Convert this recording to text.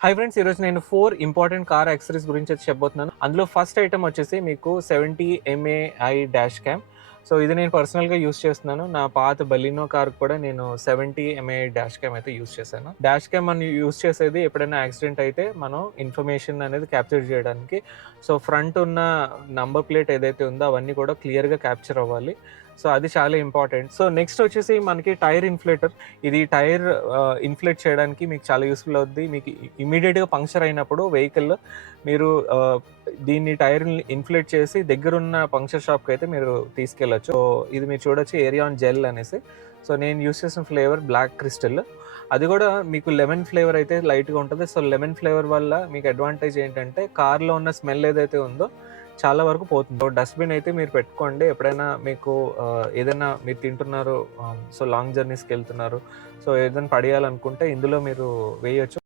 Hi friends, ఈరోజు నేను 4 important car accessories గురించి అయితే చెప్పబోతున్నాను. అందులో ఫస్ట్ ఐటమ్ వచ్చేసి మీకు 70 ఎంఏఐ డాష్ క్యామ్. సో ఇది నేను పర్సనల్‌గా యూజ్ చేస్తున్నాను. నా పాత బలినో కార్‌కి కూడా నేను 70 ఎంఏఐ డాష్ క్యామ్ అయితే యూజ్ చేశాను. డాష్ క్యామ్ మనం యూజ్ చేసేది ఎప్పుడైనా యాక్సిడెంట్ అయితే మనం ఇన్ఫర్మేషన్ అనేది క్యాప్చర్ చేయడానికి. సో ఫ్రంట్ ఉన్న నంబర్ ప్లేట్ ఏదైతే ఉందో అవన్నీ కూడా క్లియర్‌గా క్యాప్చర్ అవ్వాలి. సో అది చాలా ఇంపార్టెంట్. సో నెక్స్ట్ వచ్చేసి మనకి టైర్ ఇన్ఫ్లేటర్. ఇది టైర్ ఇన్ఫ్లేట్ చేయడానికి మీకు చాలా యూస్‌ఫుల్ అవుద్ది. మీకు ఇమ్మీడియేట్‌గా పంక్చర్ అయినప్పుడు వెహికల్ మీరు దీన్ని టైర్‌ని ఇన్ఫ్లేట్ చేసి దగ్గరున్న పంక్చర్ షాప్‌కి అయితే మీరు తీసుకెళ్ళొచ్చు. సో ఇది మీరు చూడొచ్చు ఏరియా ఆన్ జెల్ అనేసి. సో నేను యూజ్ చేసిన ఫ్లేవర్ బ్లాక్ క్రిస్టల్. అది కూడా మీకు లెమన్ ఫ్లేవర్ అయితే లైట్‌గా ఉంటది. సో లెమన్ ఫ్లేవర్ వల్ల మీకు అడ్వాంటేజ్ ఏంటంటే కార్‌లో ఉన్న స్మెల్ ఏదైతే ఉందో చాలా వరకు పోతుంది. సో డస్ట్‌బిన్ అయితే మీరు పెట్టుకోండి. ఎప్పుడైనా మీకు ఏదైనా మీరు తింటున్నారు, సో లాంగ్ జర్నీస్‌కి వెళ్తున్నారు, సో ఏదైనా పడేయాలనుకుంటే ఇందులో మీరు వేయొచ్చు.